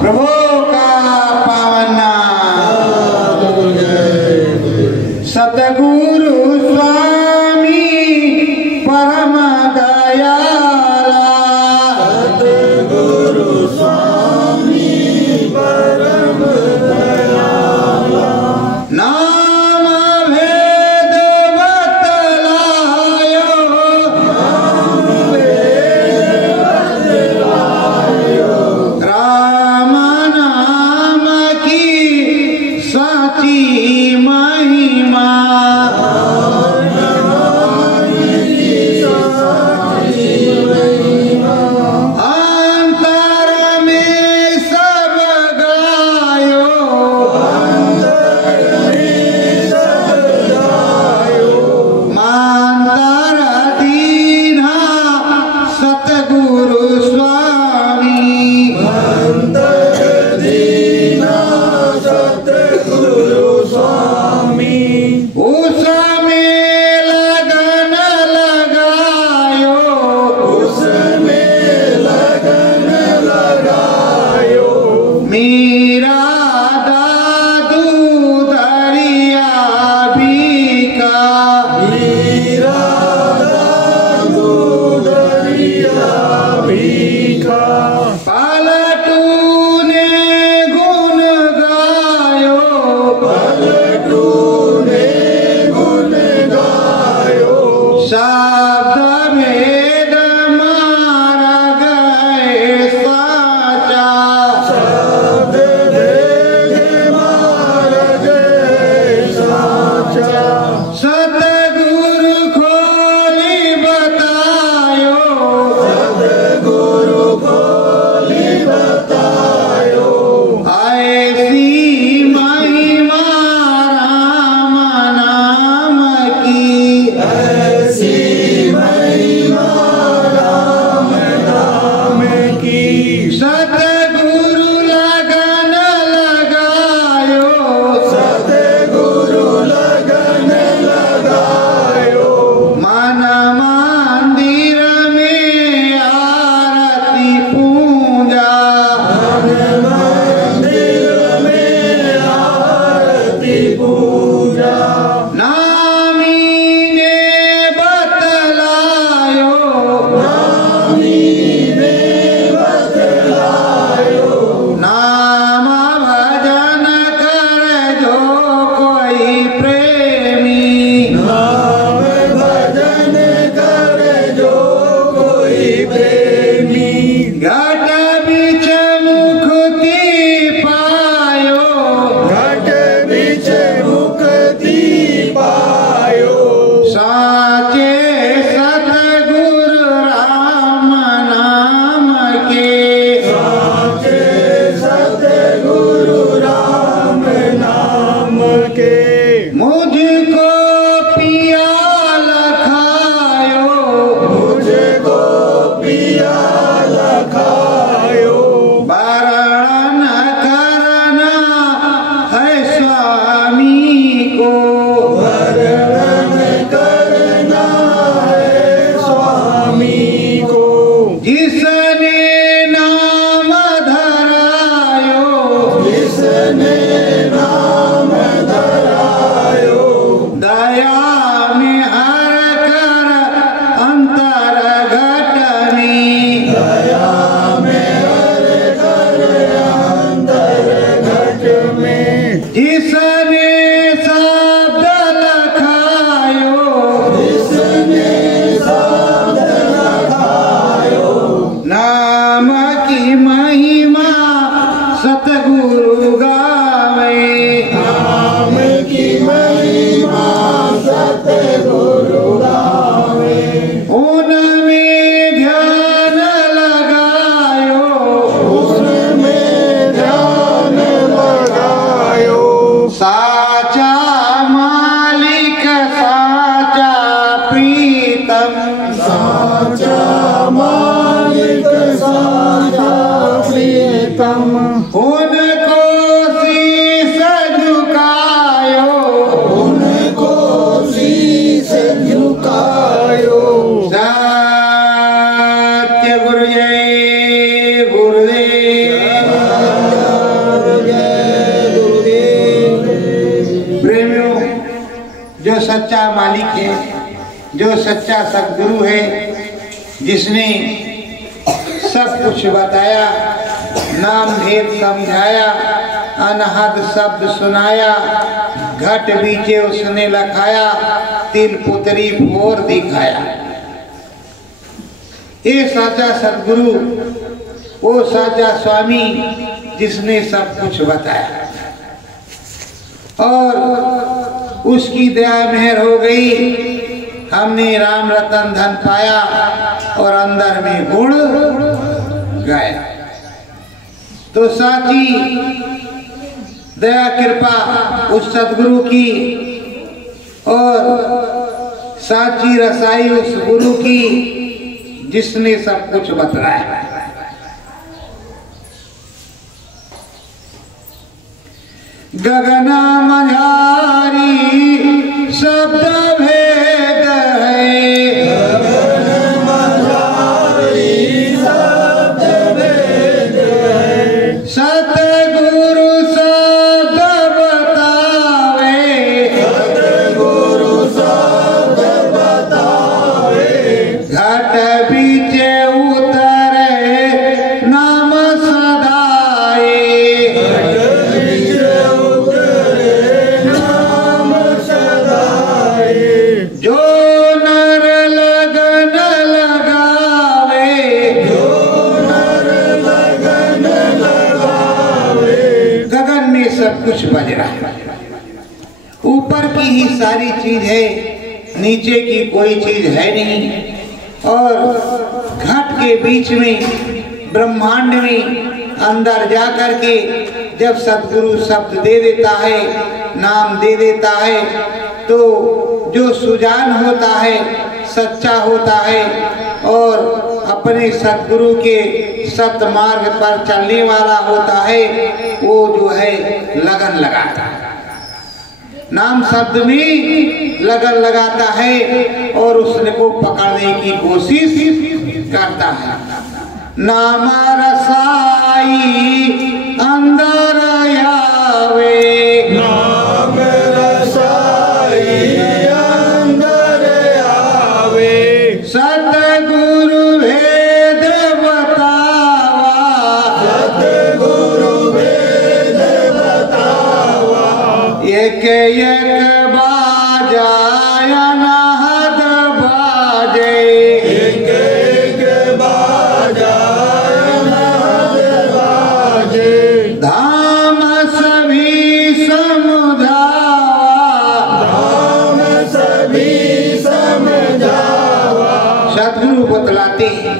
प्रभु का पावन नाम। सतगुरु स्वामी परम दयाला, सतगुरु स्वामी परम दयाला, नाम भेद बतलायो, नाम वेद बतलायो, राम नाम की साची महिमा, अंतर में सब गायो, मांतर दीना सतगुरु स्वामी, दीना सतगुरु स्वामी, उसमें लगन लगायो, उसमें लगन लगायो, मेरा दादू दरिया बीका, मीरा दादू दरिया भीखा, पलटू ने गुण गायो, पलटू ने गुण गायो, शब्द भेद मारा गए साचा, शब्द भेद मार गए साचा, सतगुरु खोली बतायो, सतगुरु खोली बतायो, ऐसी महिमा राम नाम की, ऐसी महिमा राम नाम की, सतगुरु लगन लगायो, सतगुरु लगन लगायो, मन मंदिर में आरती पूजा, मंदिर में आरती पूजा, नामी ने बतलायो, नामी ने बतलायो, नाम भजन कर जो कोई प्रेमी, नाम भजन कर जो कोई प्रेमी, घट बीच मुक्ति पायो, घट बीच मुक्ति पायो, साचे सतगुरु राम नाम के, साचे सतगुरु राम नाम के, मुझको पिया लखायो, मुझको पिया लखायो, वरण करना है स्वामी को, वरण करना है स्वामी को, जिसने नाम धरायो, जिसने नाम धरायो, दया में हर कर अंतर घटनी, दया में हर कर अंतर घट में, जिसने शब्द लखायो, जिसने शब्द लखायो, नाम की महिमा सतगुरु गावे, नाम की महिमा सतगुरु गावे, उनमें ध्यान लगायो, उसमें ध्यान लगायो, साचा मालिक साचा प्रीतम, साचा मालिक साचा प्रीतम, उनको शीश झुकायो, उनको शीश झुकायो, सत्य गुरु जय गुरुदेव। जो सच्चा मालिक है, जो सच्चा सद्गुरु है, जिसने सब कुछ बताया, नाम भेद समझाया, अनहद शब्द सुनाया, घट बीचे उसने लखाया, तिल पुतरी भोर दिखाया। ये साचा सद्गुरु, वो साचा स्वामी जिसने सब कुछ बताया और उसकी दया मेहर हो गई। हमने राम रतन धन पाया और अंदर में गुण गाया। तो साची दया कृपा उस सद्गुरु की और साची रसाई उस गुरु की जिसने सब कुछ बतलाया। गगना मझारी शब्द भेद है, गगन मझारी शब्द भेद है, सतगुरु शब्द बतावे, सतगुरु शब्द बतावे, घट बीचे उतरे नाम सदाए, जो नर लगन लगावे, जो नर लगन लगावे। गगन में सब कुछ बज रहा है। ऊपर की ही सारी चीज है, नीचे की कोई चीज है नहीं। और घट के बीच में ब्रह्मांड में अंदर जा करके जब सद्गुरु शब्द दे देता है, नाम दे देता है, तो जो सुजान होता है, सच्चा होता है और अपने सद्गुरु के सत मार्ग पर चलने वाला होता है, वो जो है लगन लगाता है, नाम शब्द में लगन लगाता है और उसने को पकड़ने की कोशिश करता है। नाम रसाई अंदर आवे, नाम रसाई अंदर आवे, सतगुरु भेद बतावा, सतगुरु भेद बतावा, एक एक बाजाय अनहद बाजे, एक एक बाजा अनहद बाजे, धाम सभी समुझावा, धाम सभी समझावा। सद्गुरु बतलाते हैं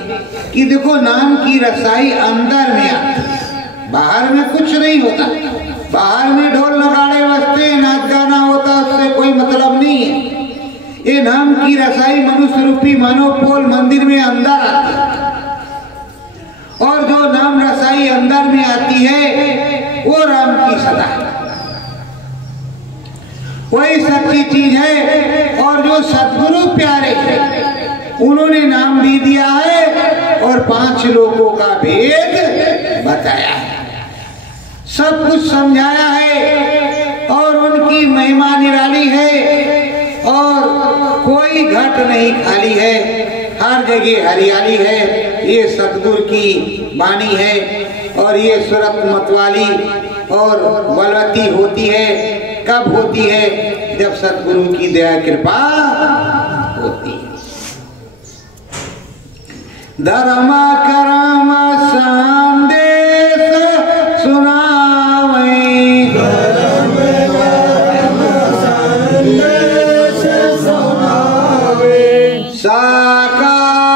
कि देखो नाम की रसाई अंदर में आती है, बाहर में कुछ नहीं होता। बाहर में ढोल नगाड़े बजते, नाच गाना होता, उससे कोई मतलब नहीं है। ये नाम की रसाई मनुष्य रूपी मानव पोल मंदिर में अंदर आती है और जो नाम रसाई अंदर में आती है वो राम की सदा है, वही सच्ची चीज है। और जो सद्गुरु प्यारे हैं उन्होंने नाम भी दिया है और 5 लोगों का भेद बताया है, सब कुछ समझाया है और उनकी महिमा निराली है और कोई घट नहीं खाली है, हर जगह हरियाली है। ये सतगुरु की वाणी है और ये सूरत मतवाली और बलवती होती है। कब होती है? जब सतगुरु की दया कृपा होती है। धर्म कर्म संदेश सुनावे, धर्म कर्म संदेश सुनावे, साकार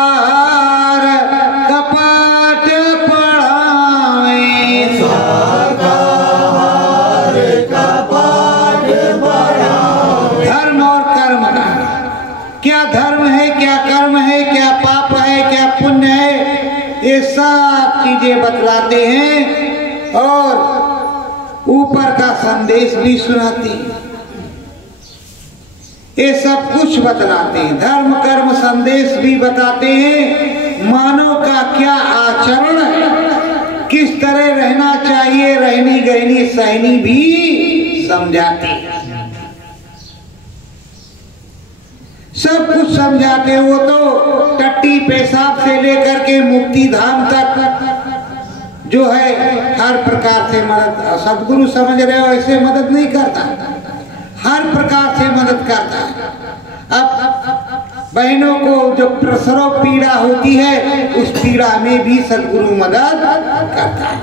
कपट पढ़ावे, साकार का पाठ पढ़ावे। धर्म और कर्म का क्या धर्म है, क्या कर्म है, क्या पाप है, क्या पुण्य है, ये सब चीजें बतलाते हैं और ऊपर का संदेश भी सुनाते हैं। ये सब कुछ बतलाते हैं, धर्म कर्म संदेश भी बताते हैं। मानव का क्या आचरण है, किस तरह रहना चाहिए, रहनी गहनी सहनी भी समझाते हैं। सब कुछ समझाते। वो तो टट्टी पेशाब से लेकर के मुक्ति धाम तक जो है हर प्रकार से मदद, सदगुरु समझ रहे हो ऐसे मदद नहीं करता, हर प्रकार से मदद करता है। अब बहनों को जो प्रसव पीड़ा होती है उस पीड़ा में भी सदगुरु मदद करता है,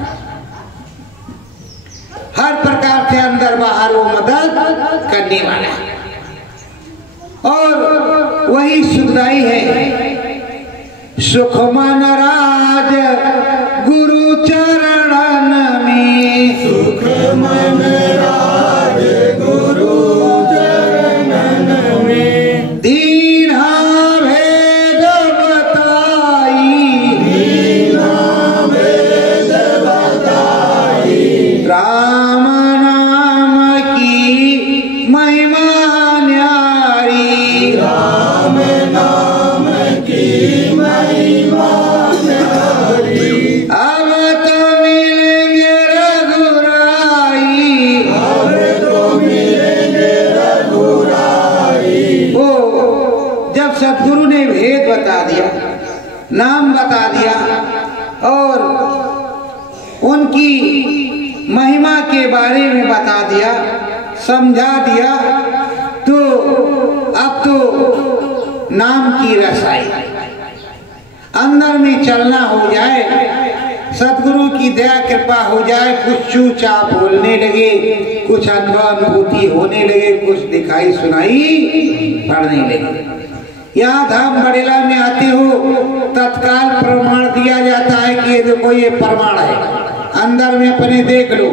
हर प्रकार से अंदर बाहर वो मदद करने वाला है। और वही सुखदाई है। सुख मन राज गुरु चरणन में, सुख मन राज गुरु चरणन में, दीना भेद बताई, दीना भेद बताई, राम नाम की महिमा न्यारी, राम नाम की महिमा न्यारी, अब तो मिलेंगे रघुराई, अब तो मिलेंगे रघुराई। वो जब सदगुरु ने भेद बता दिया, नाम बता दिया और उनकी महिमा के बारे में बता दिया, समझा दिया, तो अब तो नाम की रसाई अंदर में चलना हो जाए, सदगुरु की दया कृपा हो जाए, कुछ चूचा बोलने लगे, कुछ अनुभूति होने लगे, कुछ दिखाई सुनाई पड़ने लगे। यहाँ धाम बड़ेला में आते हो तत्काल प्रमाण दिया जाता है कि ये देखो ये प्रमाण है, अंदर में अपने देख लो,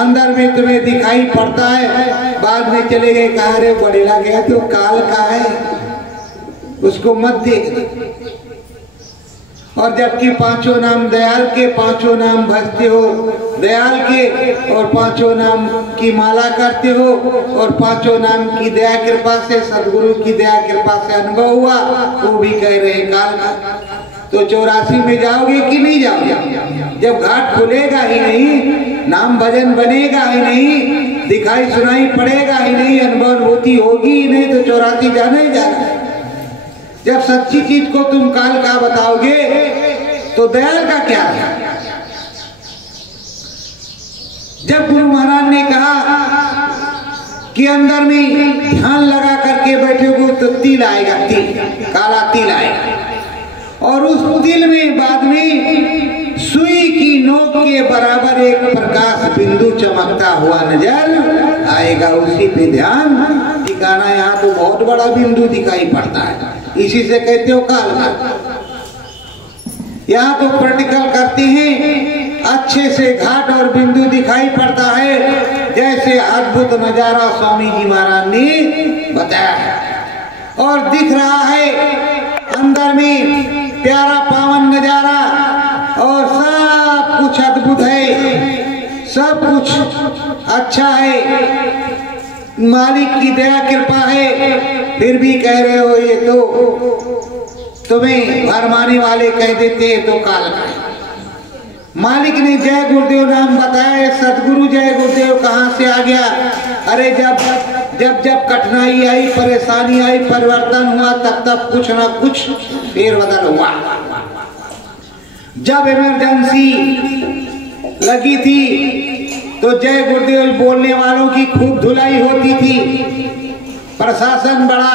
अंदर में तुम्हें दिखाई पड़ता है। बाद में चले गए, कहा रे बड़ेला गया तो काल का है, उसको मत देख। और जबकि पांचों नाम दयाल के, पांचों नाम भजते हो दयाल के, और पांचों नाम की माला करते हो, और पांचों नाम की दया कृपा से, सदगुरु की दया कृपा से अनुभव हुआ, वो भी कह रहे काल का। तो 84 में जाओगे कि नहीं जाओगे? जब घाट खुलेगा ही नहीं, नाम भजन बनेगा ही नहीं, दिखाई सुनाई पड़ेगा ही नहीं, अनुभूति होगी ही नहीं, तो 84 जाना ही जाना। जब सच्ची चीज को तुम काल का बताओगे तो दयाल का क्या है? जब गुरु महाराज ने कहा कि अंदर में ध्यान लगा करके बैठोगे तो तिल आएगा, तिल, काला तिल आएगा, और उस तिल में बाद में सुई की नोक के बराबर एक प्रकाश बिंदु चमकता हुआ नजर आएगा। उसी पे ध्यान ठिकाना। यहाँ तो बहुत बड़ा बिंदु दिखाई पड़ता है, इसी से कहते हो काल का। यहाँ तो प्रैक्टिकल करते हैं, अच्छे से घाट और बिंदु दिखाई पड़ता है, जैसे अद्भुत नजारा स्वामी जी महाराज ने बताया है। और दिख रहा है अंदर में प्यारा पावन नजारा, और सब कुछ अद्भुत है, सब कुछ अच्छा है, मालिक की दया कृपा है। फिर भी कह रहे हो ये तो तुम्हें भरमाने वाले कह देते हैं तो काल का। मालिक ने जय गुरुदेव नाम बताया, सदगुरु जय गुरुदेव कहाँ से आ गया? अरे जब कठिनाई आई, परेशानी आई, परिवर्तन हुआ, तब कुछ ना कुछ फेरबदल हुआ। जब इमरजेंसी लगी थी तो जय गुरुदेव बोलने वालों की खूब धुलाई होती थी। प्रशासन बड़ा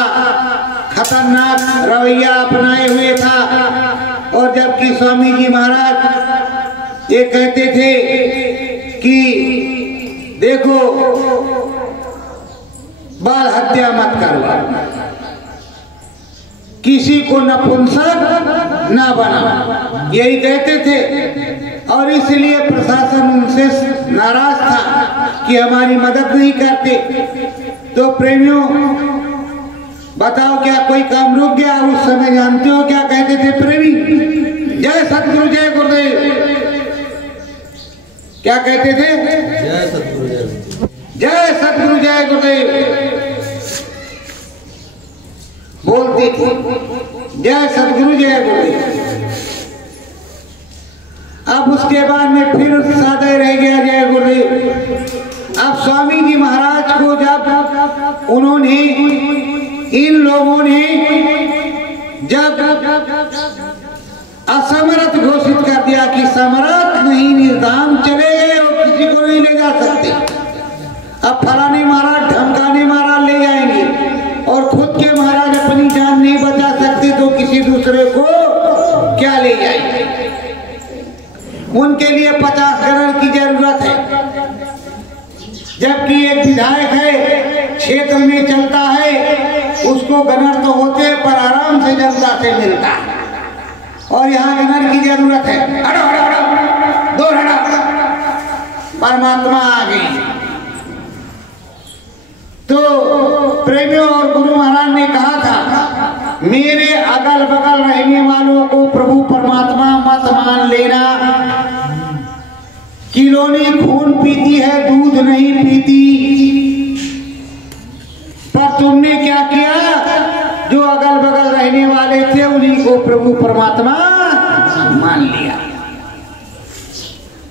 खतरनाक रवैया अपनाए हुए था, और जबकि स्वामी जी महाराज ये कहते थे कि देखो बाल हत्या मत करो, किसी को नपुंसक ना बना, यही कहते थे। और इसलिए प्रशासन उनसे नाराज था कि हमारी मदद नहीं करते। तो प्रेमियों बताओ, क्या कोई काम रुक गया? उस समय जानते हो क्या कहते थे प्रेमी? जय सतगुरु जय गुरुदेव। क्या कहते थे? जय सतगुरु जय गुरुदेव, जय सतगुरु जय गुरुदेव बोलते थे, जय सतगुरु जय गुरुदेव। अब उसके बाद में फिर सादा रह गया जय गुरुदेव। अब स्वामी जी महाराज को जब उन्होंने, इन लोगों ने जब असमर्थ घोषित कर दिया कि समर्थ नहीं, निदान चले गए और किसी को नहीं ले जा सकते, अब फलाने महाराज ढमकाने महाराज ले जाएंगे और खुद के महाराज अपनी जान नहीं बचा सकते तो किसी दूसरे को क्या ले जाएंगे। उनके लिए 50 गणर की जरूरत है, जबकि एक विधायक है क्षेत्र में चलता है, उसको गणर तो होते हैं पर आराम से जनता से मिलता है, और यहाँ गणर की जरूरत है। हटो हटो हटो, दो हटो, परमात्मा आ गई। तो प्रेमियों और गुरु महाराज ने कहा था, मेरे अगल बगल रहने वालों को प्रभु परमात्मा मत मान लेना। किलोनी खून पीती है, दूध नहीं पीती। पर तुमने क्या किया, जो अगल बगल रहने वाले थे उन्हीं को प्रभु परमात्मा मान लिया।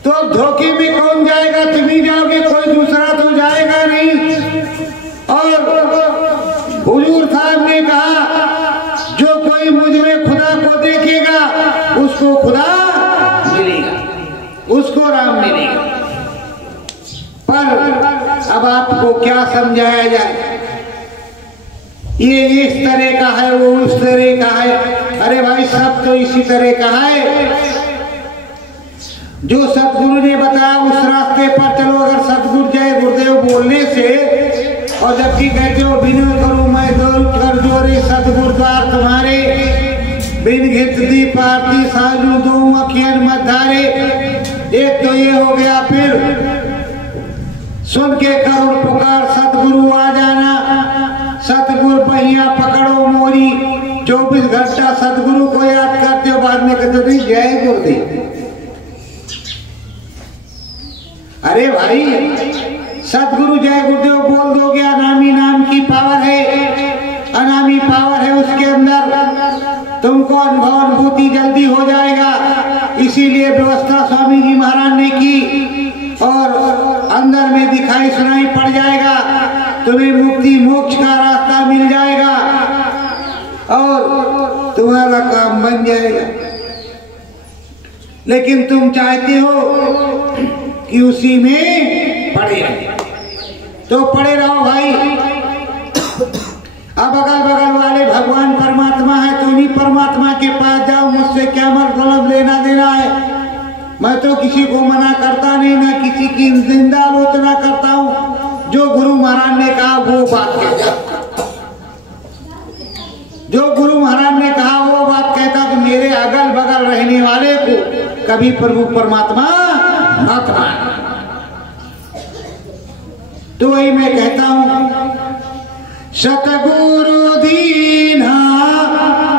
तो अब धोखे में कौन जाएगा, तुम ही जाओगे, कोई दूसरा तो जाएगा नहीं। और हुजूर साहब ने कहा, जो कोई मुझ में खुदा को देखेगा उसको खुदा मिलेगा, उसको राम मिलेगा। पर अब आपको क्या समझाया जाए, ये इस तरह का है, वो उस तरह का है। अरे भाई सब तो इसी तरह का है। जो सतगुरु ने बताया उस रास्ते पर चलो। अगर सतगुरु जय गुरुदेव बोलने से और जबकि कहते हो विनय करूं मैं दौड़ कर जोरे सतगुरु द्वार तुम्हारे, बिन घित दी पारती साजू दो अखियन मधारे। एक तो ये हो गया, फिर सुन के करुण पुकार सतगुरु आ जाना, सतगुरु पहिया पकड़ो मोरी। 24 घंटा सतगुरु को याद करते हो, बाद में कहते नहीं जय गुरुदेव। अरे भाई सतगुरु जय गुरुदेव बोल दोगे, अनामी नाम की पावर है, अनामी पावर है उसके अंदर, तुमको अनुभव अनुभूति जल्दी हो जाएगा। इसीलिए व्यवस्था स्वामी जी महाराज ने की और अंदर में दिखाई सुनाई पड़ जाएगा, तुम्हें मुक्ति मोक्ष का रास्ता मिल जाएगा और तुम्हारा काम बन जाएगा। लेकिन तुम चाहते हो कि उसी में पड़े रहे, तो पड़े रहो भाई। अब अगल बगल वाले भगवान परमात्मा है तो उन्हीं परमात्मा के पास जाओ, मुझसे क्या मतलब लेना देना है। मैं तो किसी को मना करता नहीं, ना किसी की जिंदा आलोचना करता हूँ। जो गुरु महाराज ने कहा वो बात कहता, जो गुरु महाराज ने कहा वो बात कहता। तो मेरे अगल बगल रहने वाले को कभी प्रभु परमात्मा मत मान। तो वही मैं कहता हूं, सतगुरु दीना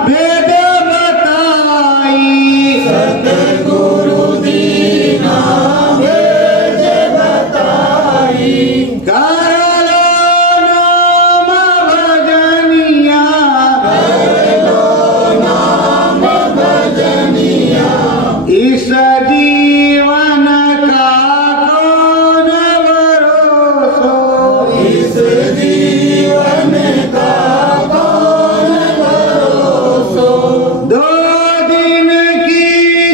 वेद बताई, सतगुरु दीना वेद बताई। करलो नाम भजनिया, करलो नाम भजनिया। इस जीवन का कौन भरोसो, इस जीवन का कौन भरोसो। 2 दिन की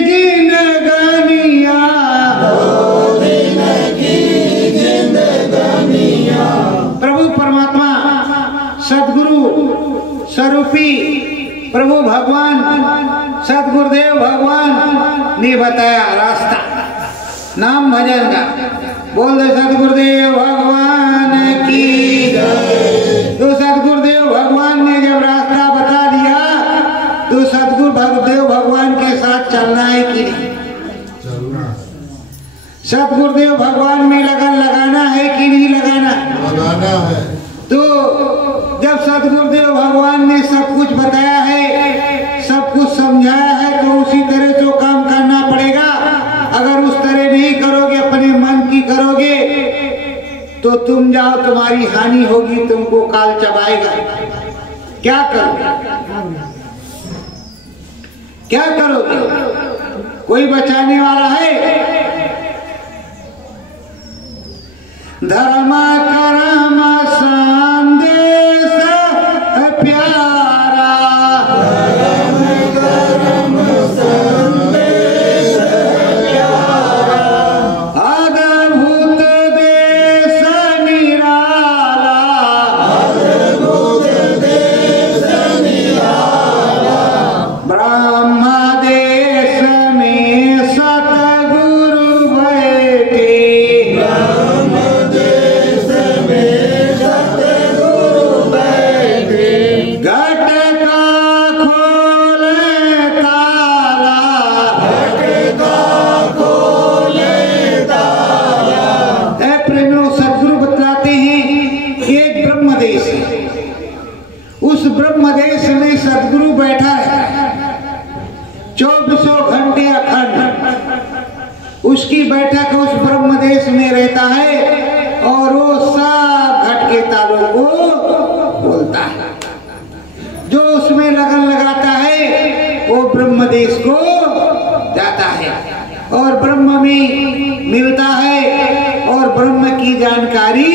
जिंदगानिया, 2 दिन की जिंदगानिया। प्रभु परमात्मा सदगुरु स्वरूपी प्रभु भगवान सदगुरुदेव भगवान ने बताया रास्ता नाम भजन का। बोल दे सदगुरुदेव भगवान की जय। तो सदगुरुदेव भगवान ने जब रास्ता बता दिया तो सदगुरु भगदेव भगवान के साथ चलना है कि नहीं, सदगुरुदेव भगवान में लगन लगाना है कि नहीं लगाना, लगाना है। तो जब सदगुरुदेव भगवान ने सब कुछ बताया है, सब कुछ समझाया है, तो उसी तरह तो काम करना पड़ेगा। अगर उस तरह नहीं करोगे, अपने मन की करोगे, तो तुम जाओ तुम्हारी हानि होगी, तुमको काल चबाएगा। क्या करोगे, क्या करोगे, कोई बचाने वाला है? धर्म कर्म संदेश प्यारा, उसकी बैठक उस ब्रह्म देश में रहता है और वो सब घट के तालों को खोलता है। जो उसमें लगन लगाता है वो ब्रह्म देश को जाता है और ब्रह्म में मिलता है और ब्रह्म की जानकारी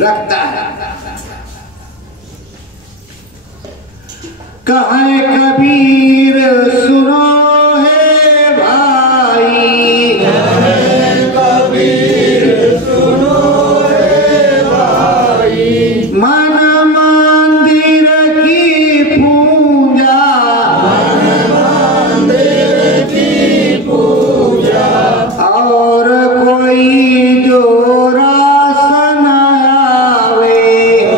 रखता है। कहे कबीर सुनो है भाई, कहे कबीर सुनो है भाई, मन मंदिर की पूजा, मन मंदिर की पूजा, और कोई जो रास न आवे,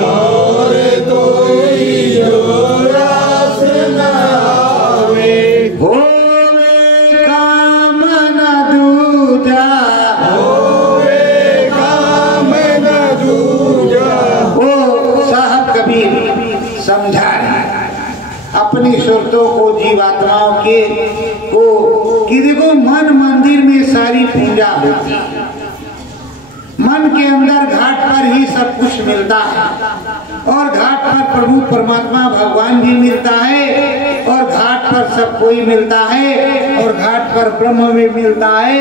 और कोई जो रास न आवे, होवे काम न दूजा। होवे काम न दूजा। वो साहब कबीर समझा है अपनी सुरतों को, जीवात्माओं के को, कि देखो मन मंदिर में सारी पूजा होती है, मन के अंदर घाट पर ही सब कुछ मिलता है और घाट पर प्रभु परमात्मा भगवान भी मिलता है और घाट पर सब कोई मिलता है और घाट पर ब्रह्म भी मिलता है,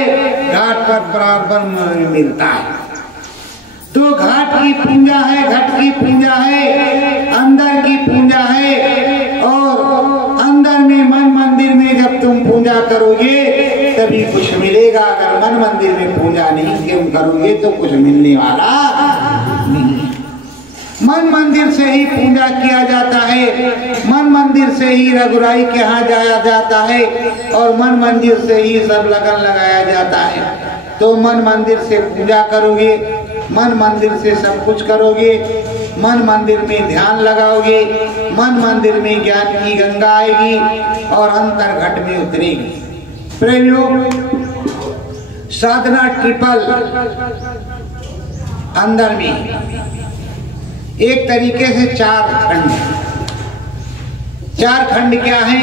घाट पर ब्रह्म भी मिलता है। तो घाट की पूजा है, घट की पूजा है, अंदर की पूजा है और अंदर में मन मंदिर में जब तुम पूजा करोगे तभी कुछ मिलेगा। अगर मन मंदिर में पूजा नहीं क्यों करोगे तो कुछ मिलने वाला नहीं। मन मंदिर से ही पूजा किया जाता है, मन मंदिर से ही रघुराई के यहाँ जाया जाता है और मन मंदिर से ही सब लगन लगाया जाता है। तो मन मंदिर से पूजा करोगे, मन मंदिर से सब कुछ करोगे, मन मंदिर में ध्यान लगाओगे, मन मंदिर में ज्ञान की गंगा आएगी और अंतर घट में उतरेगी। प्रेमियों, साधना ट्रिपल अंदर में एक तरीके से चार खंड। चार खंड क्या है?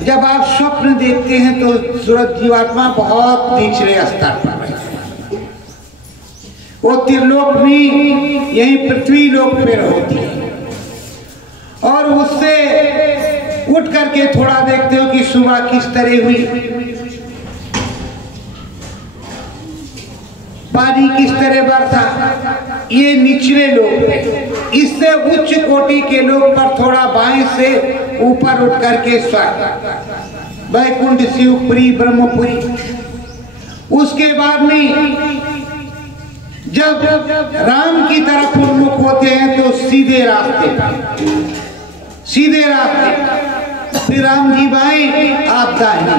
जब आप स्वप्न देखते हैं तो सूरज जीवात्मा बहुत निचले स्तर पर है, वो त्रिलोक में यही पृथ्वी लोक पर होती है और उससे उठ करके थोड़ा देखते हो कि सुबह किस तरह हुई, पानी किस तरह बरसा, ये निचले लोग पे। इससे उच्च कोटि के लोग पर थोड़ा बाएं से ऊपर उठ करके स्वर्ग, वैकुंठ, शिवपुरी, ब्रह्मपुरी। उसके बाद में जब राम की तरफ उन्मुख होते हैं तो सीधे रास्ते, सीधे रास्ते, फिर राम जी बाएं, आप दाहिने।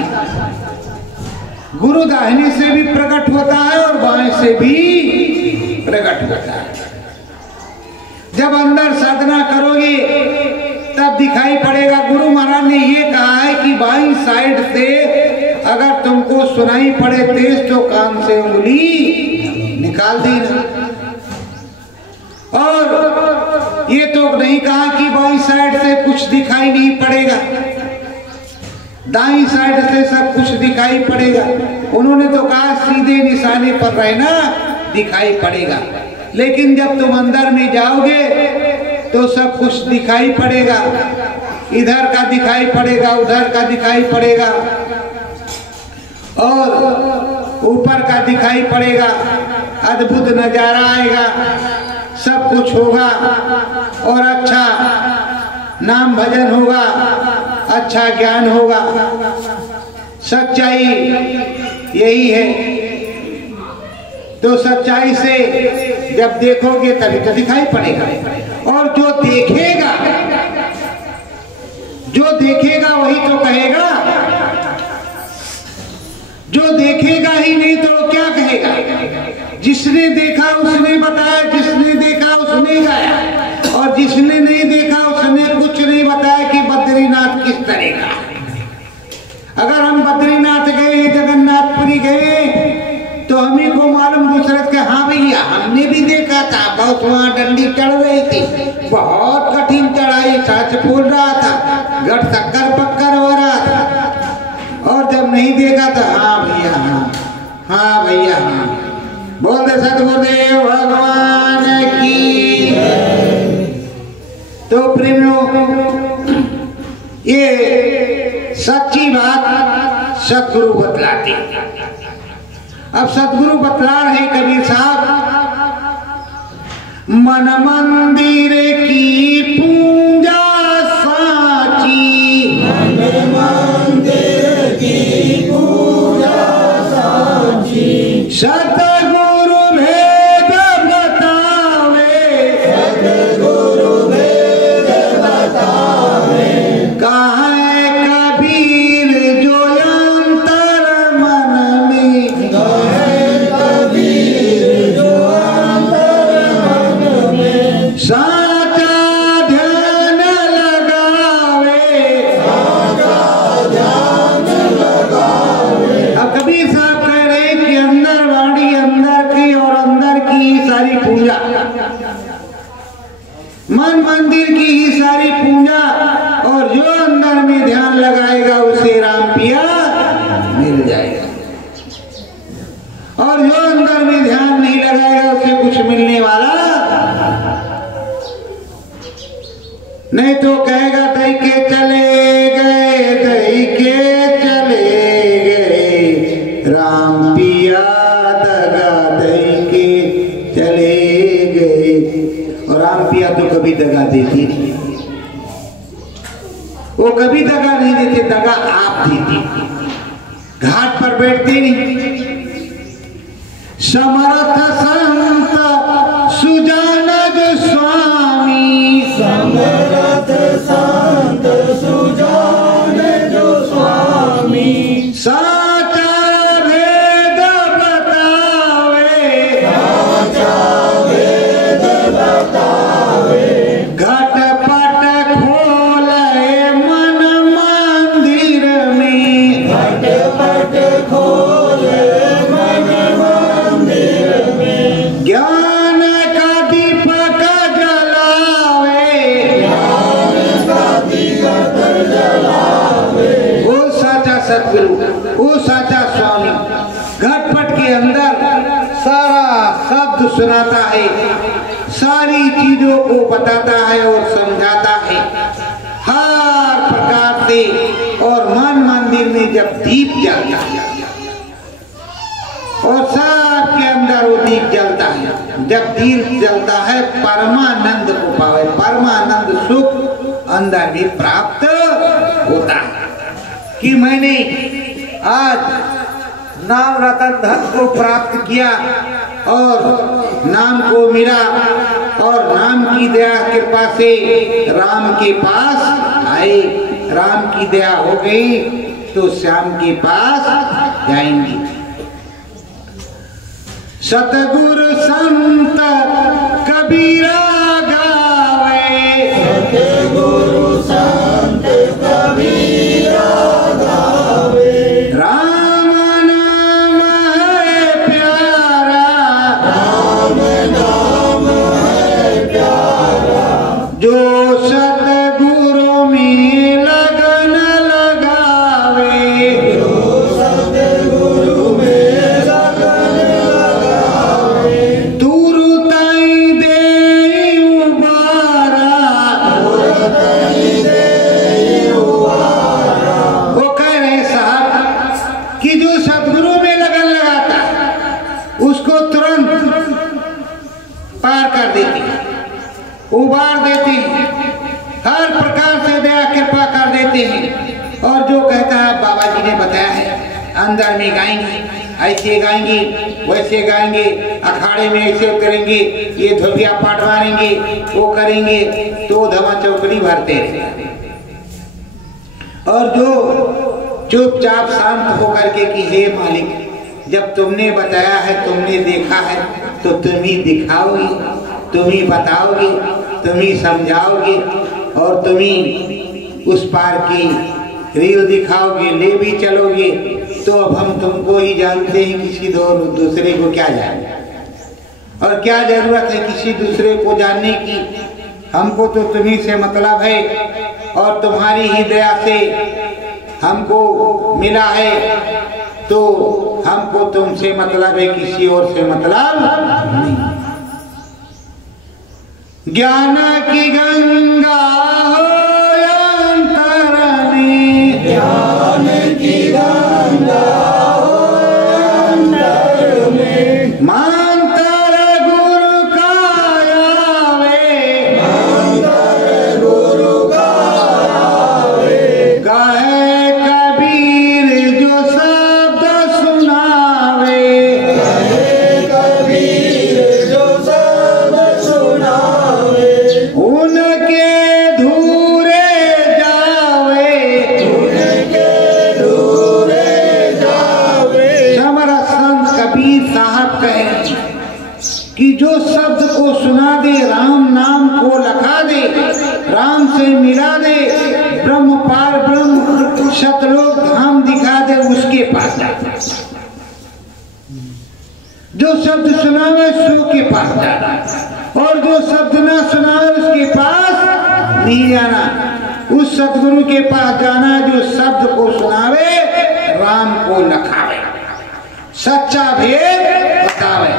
गुरु दाहिने से भी प्रकट होता है और बाएं से भी प्रकट होता है। जब अंदर साधना करोगे तब दिखाई पड़ेगा। गुरु महाराज ने ये कहा है कि बाईं साइड से अगर तुमको सुनाई पड़े तेज तो कान से उंगली निकाल देना। और ये तो नहीं कहा कि बाईं साइड से कुछ दिखाई नहीं पड़ेगा, दाईं साइड से सब कुछ दिखाई पड़ेगा। उन्होंने तो कहा सीधे निशाने पर रहना, दिखाई पड़ेगा। लेकिन जब तुम अंदर में जाओगे तो सब कुछ दिखाई पड़ेगा, इधर का दिखाई पड़ेगा, उधर का दिखाई पड़ेगा और ऊपर का दिखाई पड़ेगा। अद्भुत नजारा आएगा, सब कुछ होगा और अच्छा नाम भजन होगा, अच्छा ज्ञान होगा। सच्चाई यही है। तो सच्चाई से जब देखोगे तभी तो दिखाई पड़ेगा। और जो देखेगा, जो देखेगा वही तो कहेगा, जो देखेगा ही नहीं तो क्या कहेगा? जिसने देखा उसने बताया, जिसने देखा उसने गाया, और जिसने नहीं देखा उसने कुछ नहीं बताया कि बद्रीनाथ किस तरह का। अगर हम बद्रीनाथ गए, जगन्नाथपुरी गए, तो हमें को मालूम दूसरे के, हाँ भैया हमने भी देखा था, बहुत वहां डंडी चढ़ रही थी, बहुत कठिन चढ़ाई, सच फूल रहा था, गट शक्कर पक्कर हो रहा था। और जब नहीं देखा तो हाँ भैया हाँ, हाँ भैया हाँ, बोलते सतगुरुदेव भगवान की। तो प्रेमियों, ये सच्ची बात सतगुरु बतलाते। अब सतगुरु बतला रहे कबीर साहब, मन मंदिर की पूजा साची, मन मंदिर की पूजा साची, सतगुरु भेद बतावे, सतगुरु भेद बतावे, कहे कबीर जो अंतर मन में, कहे कबीर जो अंतर मन में, साचा ध्यान लगावे, साचा ध्यान लगावे। अब कबीर साहब कह रहे हैं कि अंदर वाणी अंदर की और अंदर की सारी पूजा, मन मंदिर की ही सारी पूजा, और जो अंदर में ध्यान लगाएगा उसे राम पिया मिल जाएगा, और जो अंदर में ध्यान नहीं लगाएगा उसे कुछ मिलने वाला नहीं। तो कहेगा दई के चले गए, दई के चले गए, राम पिया दगा दई के चले गए। और राम पिया तो कभी दगा देती नहीं, वो कभी दगा नहीं देते, दगा आप देती। घाट पर बैठते नहीं, समर्थ संत सुजानद स्वामी, समर्थ संत सुजान जो स्वामी, साचा भेद बतावे, साचा वेद बतावे, घटपट खोले मन मंदिर में, घटपट खोले मन मंदिर में, ज्ञान का दीपक जलावे, ज्ञान का दीपक जलावे। वो साचा सतगुरु, वो साचा स्वामी घटपट के अंदर सारा शब्द सुनाता है, सारी चीजों को बताता है और समझाता है हर प्रकार से। और मन मंदिर में जब दीप जलता है और सबके अंदर वो दीप जलता है, जब दीप जलता है परमानंद को पावे, परमानंद सुख अंदर भी प्राप्त होता है। कि मैंने आज नाम रतन धन को प्राप्त किया और नाम को मिला, और नाम की दया कृपा से राम के पास आए, राम की दया हो गई तो श्याम के पास जाएंगे। सतगुरु संत कबीरा गावे, सतगुरु संत कबीरा गावे, राम नाम है प्यारा, राम नाम है प्यारा, जो सतगुरु में लगन लगावे, जो सतगुरु में लगन लगावे, तुरताई दे उबारा। तुरतई दे उबारा। वो कह रहे साहब कि जो सतगुरु में लगन लगाता है उसको तुरंत पार कर देती है, उबार देते हैं, हर प्रकार से दया कृपा कर देते हैं। और जो कहता है बाबा जी ने बताया है अंदर में गाएंगे, ऐसे गाएंगे वैसे गाएंगे, अखाड़े में ऐसे उतरेंगे, ये धोबिया पाठ मारेंगे, वो करेंगे, तो धमा चौकड़ी भरते रहे। और जो चुपचाप शांत होकर के कि हे मालिक, जब तुमने बताया है, तुमने देखा है, तो तुम ही दिखाओगे, तुम ही बताओगे, तुम ही समझाओगे, और तुम ही उस पार की रील दिखाओगे, ले भी चलोगे। तो अब हम तुमको ही जानते हैं, किसी दूसरे को क्या जाने, और क्या जरूरत है किसी दूसरे को जानने की। हमको तो तुम्ही से मतलब है, और तुम्हारी ही दया से हमको मिला है तो हमको तुमसे मतलब है, किसी और से मतलब नहीं। ज्ञान की गंगा हो अंतर में, ज्ञान की गंगा हो अंतर में, मांतर गुरु का आवे, मांतर गुरु का आवे, कहे कबीर जो शब्द सुनावे, कहे कबीर जो सब सुनावे, उनके धूरे जावे, उनके दूरे जावे। हमारा संत कबीर साहब कहे कि जो शब्द को सुना दे, राम नाम को लखा दे, राम से मिला दे, ब्रह्म पार ब्रह्म शतलोक धाम दिखा दे, उसके पास जाता। जो शब्द सुनावे सो के पास जाना, और जो शब्द ना सुनावे उसके पास नहीं जाना। उस सतगुरु के पास जाना जो शब्द को सुनावे, राम को लखावे, सच्चा भेद बतावे।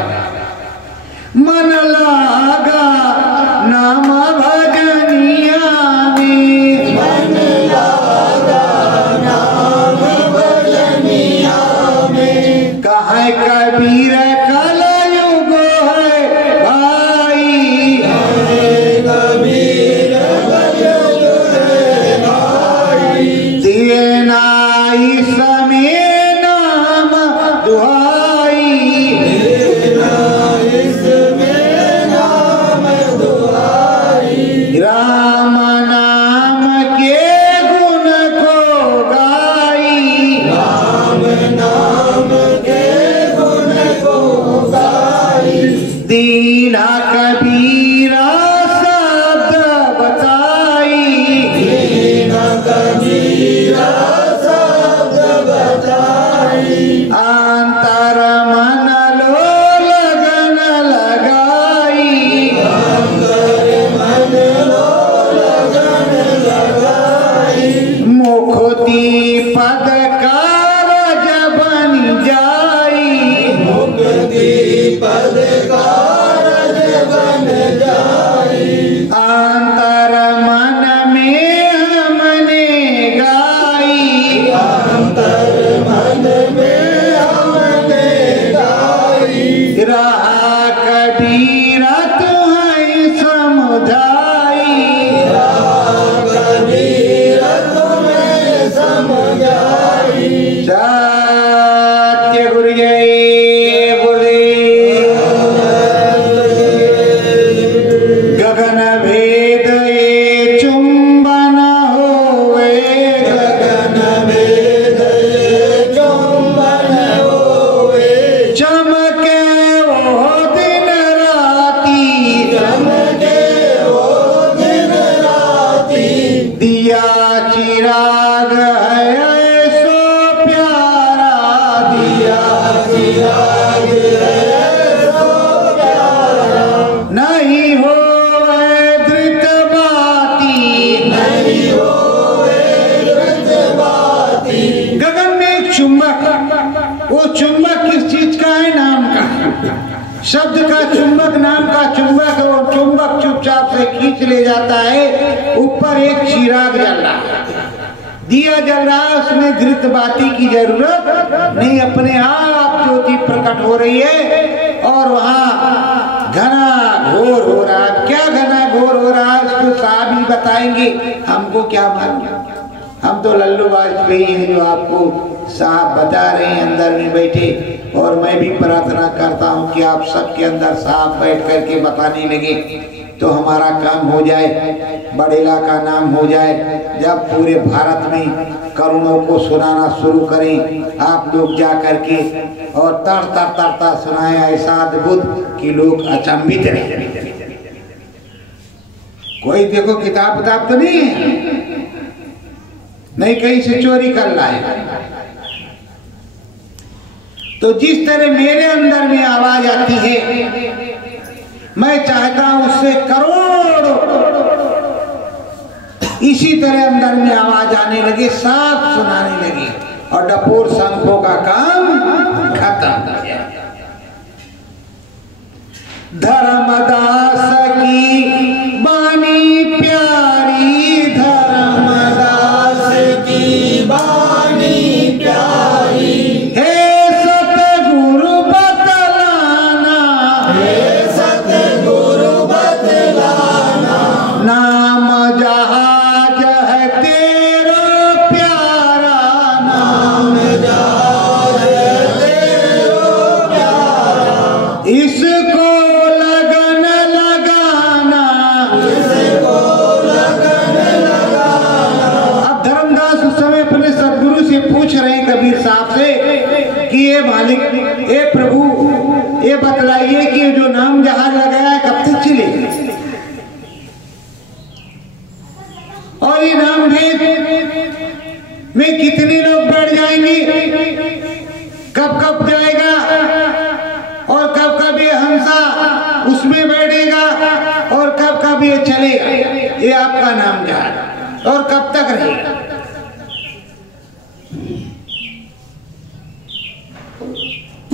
मन लागा नाम भजनिया में, मन लागा नाम भजनिया में, कहे कबीर कलयुग है भाई, कबीर कलयुग है भाई, देना समय नाम दुहाई, इसमें नाम दुहाई, राम नाम के गुण को गाई, राम नाम के गुण को गाई, दीना कबीरा शब्द बताई, दीन कबीरा शब्द बताई, अंतर मन लो लगन लगाई, अंतर मन लो लगन लगाई, मुक्ति पद कारज बन जाई, मुक्ति पद कारज बन जाई, अंतर मन में हमने गाई, अंतर मन में हमने गाई, रहा कबीरा तुम्हें समुदाई, कबीर तुम्हें समझाई, सत्य गुरु जय बोले। गगन भेद ये चुंबन होवे, गगन भेद ये चुंबन होवे, चमके वो दिन राती, चमके वो दिन राती, दिया चिराग है सो प्यारा, दिया चिराग है सो प्यारा, नहीं हो धृत बाती, नहीं होवे बाती, गगन में एक चुंबक, वो चुंबक किस चीज का है? नाम का, शब्द का चुंबक, नाम का चुंबक है। वो चुंबक चुपचाप से खींच ले जाता है। ऊपर एक चिराग जल रहा है, दिया जल रहा है, उसमें घृत बाती की जरूरत नहीं, अपने आप ज्योति प्रकट हो रही है। और वहाँ घना घोर हो रहा है। क्या घना घोर हो रहा है उसको साहब ही बताएंगे, हमको क्या मालूम। हम तो लल्लू वाजपेयी हैं जो आपको साहब बता रहे हैं अंदर में बैठे। और मैं भी प्रार्थना करता हूँ कि आप सबके अंदर साहब बैठ करके बताने लगे तो हमारा काम हो जाए, बड़ेला का नाम हो जाए। जब पूरे भारत में करोड़ों को सुनाना शुरू करें आप लोग जा करके और तरता सुनाए ऐसा अद्भुत कि लोग अचंभित रहे। कोई देखो किताब तो नहीं है, नहीं कहीं से चोरी कर लाए। तो जिस तरह मेरे अंदर में आवाज आती है, मैं चाहता हूं उससे करोड़ों इसी तरह अंदर में आवाज आने लगे, साफ सुनाने लगे। और डपोर शंखों का काम खत्म। धर्मदास की बानी प्यारी, धर्मदास की बानी प्यारी, हे सतगुरु बतलाना, हे सतगुरु बतलाना, नाम जहाज है तेरा प्यारा, नाम जहाज तेरो प्यारा, इसको लगन लगाना, इसको लगन लगाना। अब धर्मदास उस समय अपने सदगुरु से पूछ रहे हैं, कबीर साहब से, कि ये मालिक, ये प्रभु, ये बतलाइए कि जो नाम जहाज लगाया है कब तक चलेगा, और ये नाम भेद में कितने लोग बैठ जाएंगे, कब कब जाएगा, और कब कब ये हंसा उसमें बैठेगा, और कब कब ये चलेगा, ये आपका नाम जहाज, और कब तक रहेगा।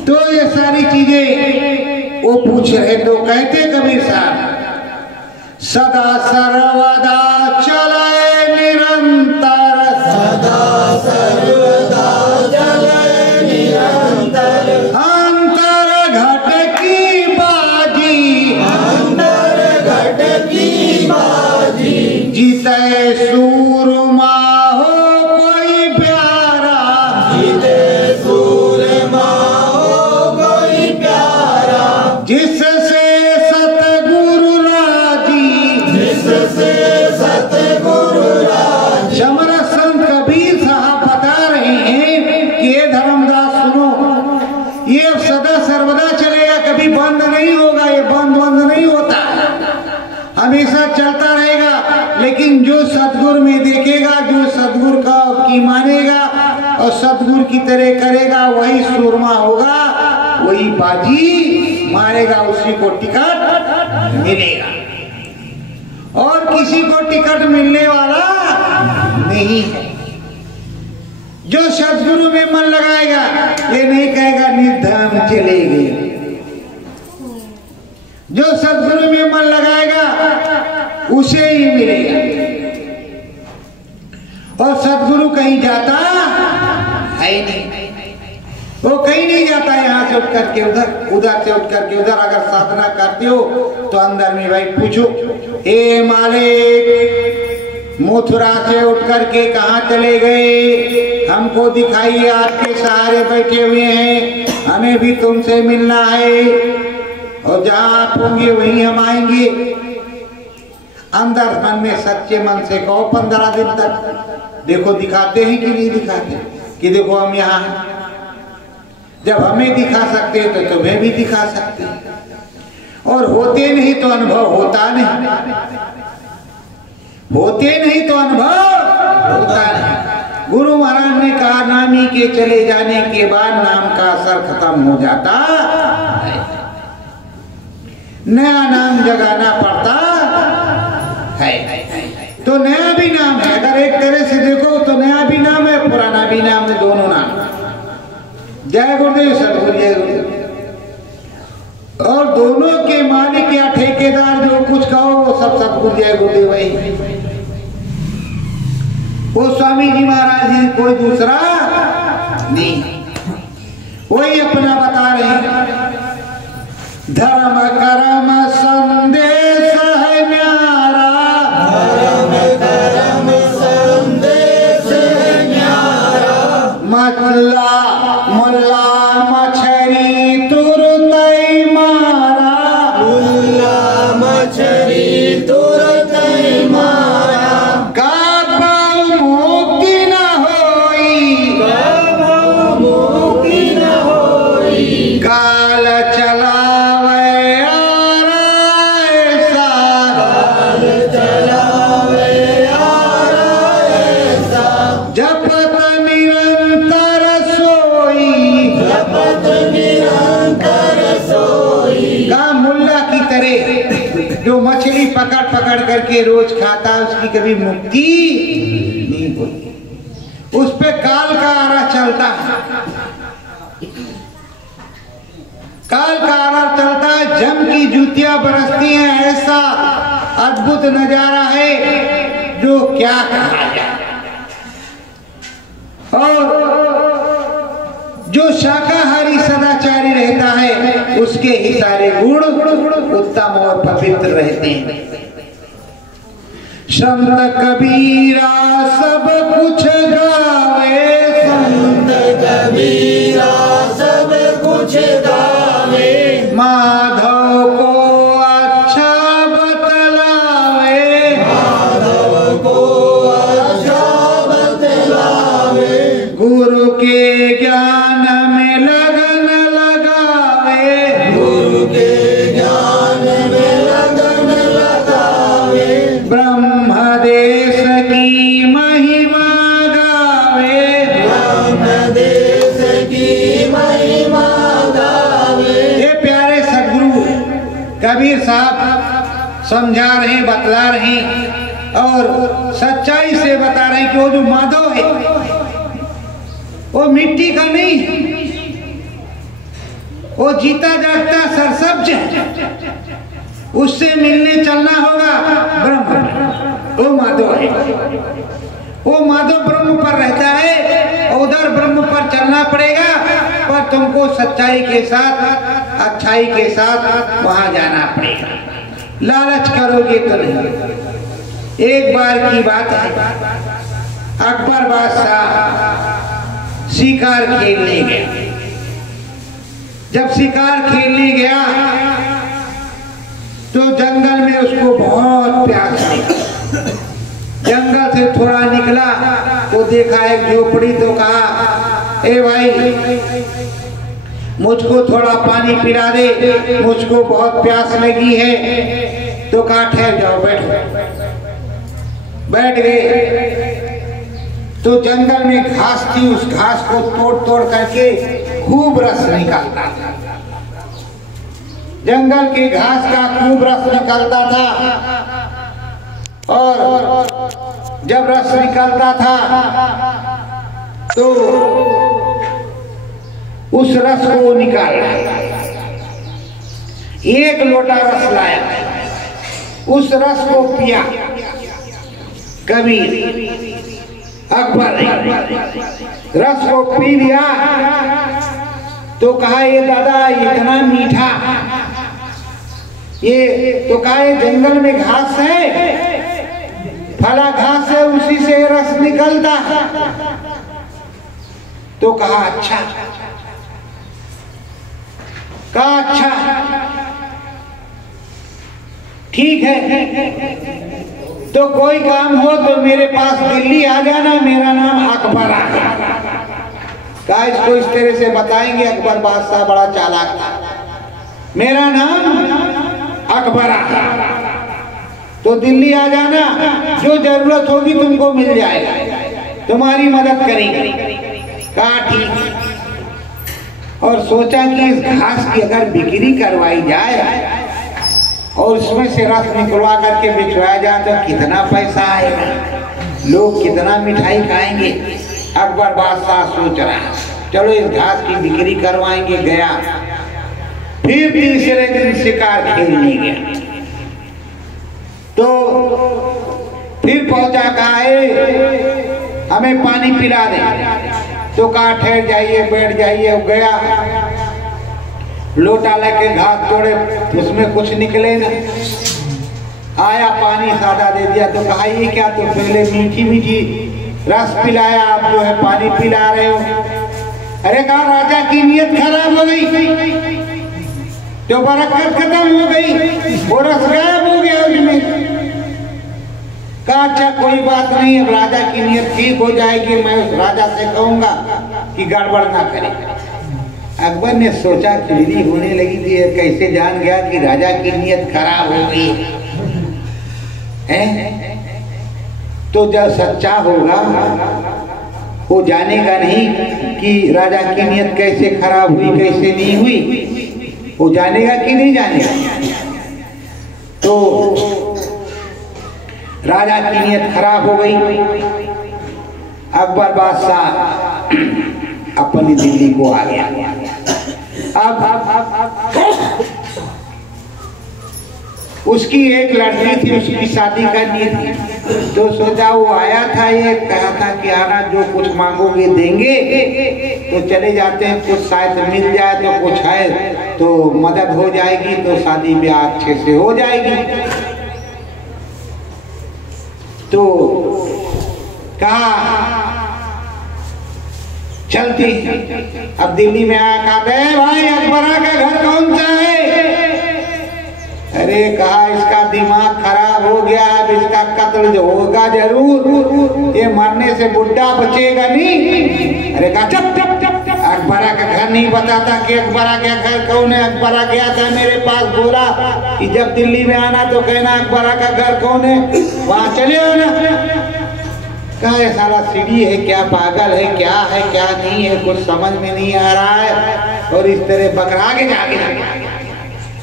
तो ये सारी चीजें वो पूछ रहे, तो कहते कबीर साहब, सदा सर्वदा चले निरंतर, सदा सर्वदा चले निरंतर, अंतर घट की बाजी, अंतर घट की बाजी, जीते सूरमा हो कोई प्यारा, जीते सूरमा हो कोई प्यारा, जिससे सतगुरु राजी, जिससे सतगुरु राजी। समरस संत कबीर साहब बता रहे हैं कि ये धर्मदास सुनो, ये सदा सर्वदा चलेगा, कभी बंद नहीं होगा, ये बंद नहीं होता, हमेशा चलता रहेगा। लेकिन जो सतगुरु में देखेगा, जो सतगुरु का की मानेगा और सतगुरु की तरह करेगा, वही सूरमा होगा, वही बाजी मारेगा, उसी को टिकट मिलेगा, और किसी को टिकट मिलने वाला नहीं है। जो सतगुरु में मन लगाएगा, ये नहीं कहेगा निर्धाम चलेगी, जो सतगुरु में मन लगाएगा उसे ही मिलेगा, और सतगुरु कहीं जाता है नहीं, वो कहीं नहीं जाता, यहाँ से उठ करके उधर, उधर से उठ करके उधर। अगर साधना करते हो तो अंदर में भाई पूछो, हे मालिक, मथुरा से उठ करके कहाँ चले गए, हमको दिखाइए, आपके सहारे बैठे हुए हैं, हमें भी तुमसे मिलना है, और जहाँ आप होंगे वहीं हम आएंगे। अंदर मन में सच्चे मन से कहो 15 दिन तक, देखो दिखाते हैं कि नहीं दिखाते, कि देखो हम यहाँ हैं। जब हमें दिखा सकते हैं तो तुम्हें भी दिखा सकते हैं, और होते नहीं तो अनुभव होता नहीं, होते नहीं तो अनुभव होता नहीं। गुरु महाराज ने कहा, नामी के चले जाने के बाद नाम का असर खत्म हो जाता है, नया नाम जगाना पड़ता है। तो नया भी नाम है, अगर एक तरह से देखो तो नया भी नाम है, पुराना भी नाम है, दोनों नाम। जय गुरुदेव, सतगुरु जय गुरुदेव। और दोनों के मालिक या ठेकेदार जो कुछ कहो वो सब सतगुरु जय गुरुदेव वही। वो स्वामी जी महाराज जी, कोई दूसरा नहीं, वही अपना बता रहे हैं। धर्म कर्म संदेश है न्यारा, धर्म कर्म संदेश है न्यारा, मुल्ला मुल्ला मछरी तुरतई मारा, मुल्ला मछरी तुरतई मारा, काबू मुक्ति न होई, काबू मुक्ति न होई, काल चलावे आरा ऐसा, काल चलावे आरा ऐसा, जपत निरंतर सोई, जपत निरंतर सोई। का मुल्ला की तरह जो मछली पकड़ पकड़ करके रोज खाता, उसकी कभी मुक्ति नहीं होती, उस पे काल का आरा चल चलता है, काल का आवर चलता है, जम की जूतियां बरसती हैं। ऐसा अद्भुत नजारा है जो क्या कहा जाए। और जो शाकाहारी सदाचारी रहता है उसके ही सारे गुण उत्तम और पवित्र रहते हैं। संत कबीरा सब कुछ गावे, संत कबीरा सब कुछ गावे, माधव को अच्छा बतलावे, माधव को अच्छा बतलावे, गुरु के ज्ञान में लगन लगावे, गुरु के ज्ञान में लगन लगावे, ब्रह्मदेश की महिमा गावे, ब्रह्मदेश की महिमा गावे। ये प्यारे सदगुरु कबीर साहब समझा रहे हैं, बतला रहे हैं और सच्चाई से बता रहे हैं कि वो जो माधव है वो मिट्टी का नहीं, वो जीता जागता सरसब्ज है। उससे मिलने चलना होगा ब्रह्म, वो माधव है। वो माधव ब्रह्म पर रहता है, उधर ब्रह्म पर चलना पड़ेगा, पर तुमको सच्चाई के साथ, अच्छाई के साथ वहां जाना पड़ेगा। लालच करोगे तो नहीं। एक बार की बात है, अकबर बादशाह शिकार खेलने गया। जब शिकार खेलने गया तो जंगल में उसको बहुत प्यास लगी। जंगल से थोड़ा निकला तो देखा एक झोपड़ी, तो कहा, ए भाई मुझको थोड़ा पानी पिला दे, मुझको बहुत प्यास लगी है। तो कहा ठहर जाओ, बैठो। बैठ गए तो जंगल में घास थी, उस घास को तोड़ तोड़ करके खूब रस निकालता था। जंगल के घास का खूब रस निकलता था और जब रस निकलता था तो उस रस को निकाला, एक लोटा रस लाया, उस रस को पिया कबीर अकबर ने। रस को पी लिया तो कहा, ये दादा इतना मीठा, ये तो कहा ये जंगल में घास है, फला घास है, उसी से रस निकलता है। तो कहा अच्छा, कहा अच्छा ठीक है, तो कोई काम हो तो मेरे पास दिल्ली आ जाना, मेरा नाम अकबर आ गया। कहा इसको इस तरह से बताएंगे, अकबर बादशाह बड़ा चालाक था, मेरा नाम अकबर आ गया, तो दिल्ली आ जाना, जो जरूरत होगी तुमको मिल जाएगा, तुम्हारी मदद करेंगे। कहा ठीक। और सोचा कि इस घास की अगर बिक्री करवाई जाए और उसमें से रस निकलवा करके बेचवाया जाए तो कितना पैसा आएगा, लोग कितना मिठाई खाएंगे। अकबर बादशाह सोच रहा है चलो इस घास की बिक्री करवाएंगे। गया, फिर तीसरे दिन शिकार खेलने गया तो फिर पहुंचा, कहा हमें पानी पिला दे। तो कहा ठहर जाइए, बैठ जाइए। गया, लोटा लेके घास तोड़े, उसमें कुछ निकले ना, आया पानी सादा दे दिया। तो कहा ये क्या, तो पहले मीठी मीठी रस पिलाया, आप जो है पानी पिला रहे हो। अरे कहा राजा की नीयत खराब हो गई, जो बरकत खत्म हो गई, वो रस गायब हो गया उसमें। कहा अच्छा कोई बात नहीं, अब राजा की नीयत ठीक हो जाएगी, मैं उस राजा से कहूंगा कि गड़बड़ ना करे। अकबर ने सोचा खिचड़ी होने लगी थी, कैसे जान गया कि राजा की नीयत खराब हो गई है। तो जब सच्चा होगा वो जानेगा नहीं कि राजा की नीयत कैसे खराब हुई, कैसे नहीं हुई, वो जानेगा कि नहीं जानेगा। तो राजा की नीयत खराब हो गई। अकबर बादशाह अपनी दिल्ली को आ गया। अब उसकी एक लड़की थी, उसकी शादी करनी थी, तो सोचा वो आया था, ये कहा था कि आना, जो कुछ मांगोगे देंगे, तो चले जाते हैं, कुछ शायद मिल जाए तो कुछ है तो मदद हो जाएगी, तो शादी ब्याह अच्छे से हो जाएगी। तो कहा चलती। अब दिल्ली में आया, कहा भाई अकबरा का घर कौन सा है? अरे कहा इसका दिमाग खराब हो गया, अब इसका कत्ल जो होगा जरूर, ये मरने से बुढ़ा बचेगा नहीं। अरे कहा चुप चुप चुप, अकबरा का घर नहीं बताता कि अकबरा का घर कौन है। अकबरा गया था मेरे पास, बोला कि जब दिल्ली में आना तो कहना अकबरा का घर कौन है, वहां चले आना। कहा ये साला सीढ़ी है क्या, पागल है क्या नहीं है, कुछ समझ में नहीं आ रहा है। और इस तरह बकरा आगे जाके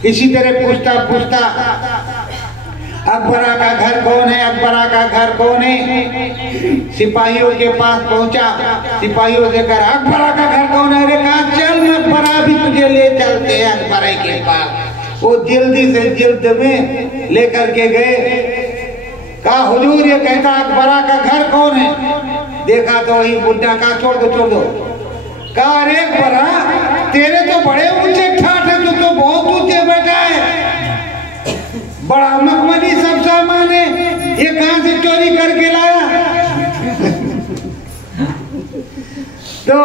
इसी तरह पूछता पूछता अकबरा का घर कौन है, अकबरा का घर कौन है। सिपाहियों के पास पहुंचा, सिपाहियों से कहा अकबरा का घर कौन है। अरे कहा चल अकबरा भी तुझे ले चलते हैं अकबरा के पास। वो जल्दी से जल्द में लेकर के गए। कहा हुजूर ये कहता अकबरा का घर कौन है। देखा तो वही बुढ़ा, कहा छोड़ दो। कहा अरे अकबरा तेरे तो बड़े ऊंचे ठाठ है, तो बहुत ऊंचे बैठा है, बड़ा मखमली सब सामान है, ये कहां से चोरी करके लाया। तो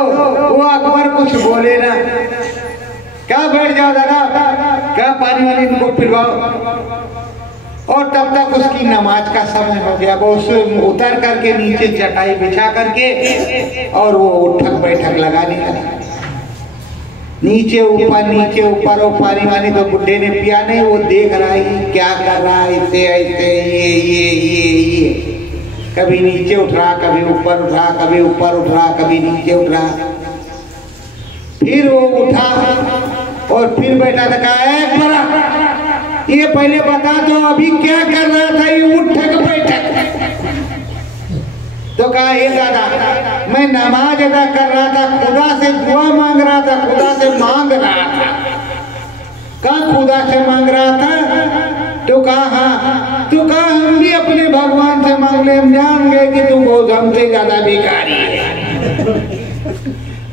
वो अकबर कुछ बोले ना। क्या बैठ जाओ दादा, क्या पानी वाली इनको पिलवाओ। और तब तक उसकी नमाज का समय हो गया। वो उसे उतर करके नीचे चटाई बिछा करके और वो उठक बैठक लगाने लगा। नीचे ऊपर वो पानी वानी तो बुढ़े ने पिया नहीं, वो देख रहा है क्या कर रहा है, ऐसे ये कभी नीचे उठ रहा, कभी ऊपर उठ रहा, कभी ऊपर उठ रहा, कभी नीचे उठ रहा। फिर वो उठा और फिर बैठा था। कहा ये पहले बता तो अभी क्या कर रहा था ये उठक बैठक। तो कहा हे दादा मैं नमाज अदा कर रहा था, खुदा से दुआ मांग रहा था, खुदा से मांग रहा था। कहा खुदा से मांग रहा था? तो कहा हाँ। तो कहा हम भी अपने भगवान से मांग ले, हम जान गए कि तू बहुत हमसे ज्यादा भिखारी है,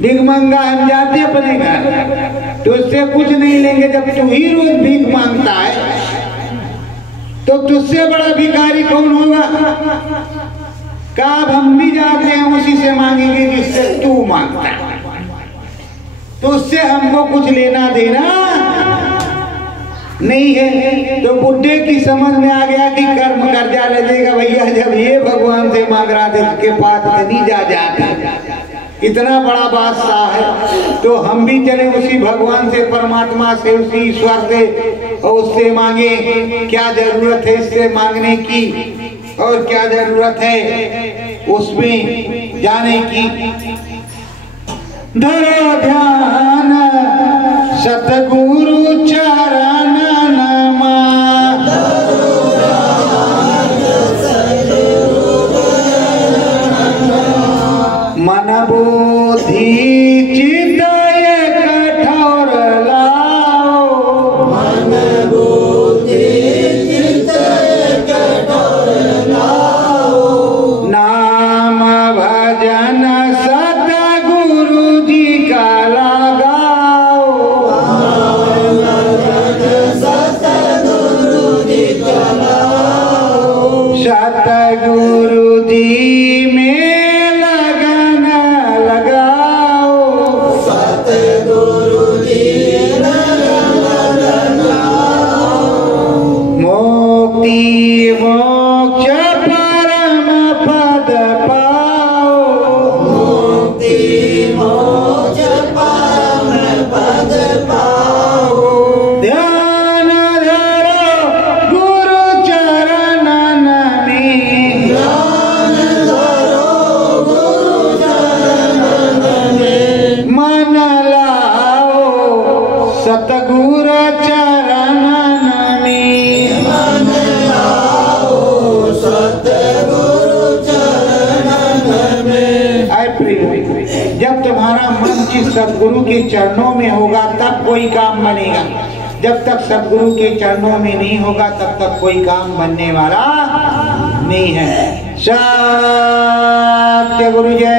भिखमंगा, हम जाते अपने घर तो उससे कुछ नहीं लेंगे। जब तू ही रोज भीख मांगता है तो तुझसे बड़ा भिखारी कौन होगा। कहा अब हम भी जाते हैं, उसी से मांगेंगे जिससे तू मांगता है, तो उससे हमको कुछ लेना देना नहीं है। तो बुढ़े की समझ में आ गया कि कर्म कर्जा लगेगा भैया, जब ये भगवान से मांग रहा था उसके पास नहीं जाता, इतना बड़ा बादशाह है, तो हम भी चले उसी भगवान से, परमात्मा से, उसी ईश्वर से, और उससे मांगे। क्या जरूरत है इससे मांगने की, और क्या जरूरत है उसमें जाने की। धरो ध्यान सतगुरु चरण नमा, मन बुद्धि चित्त कठोर लाओ, मन बुद्धि चित्त कठोर लाओ। नाम भजन सतगुरु जी का लगाओ, नाम भजन तुम्हारा मन जिस सदगुरु के चरणों में होगा तब कोई काम बनेगा। जब तक सदगुरु के चरणों में नहीं होगा तब तक कोई काम बनने वाला नहीं है। सत्य गुरु जय।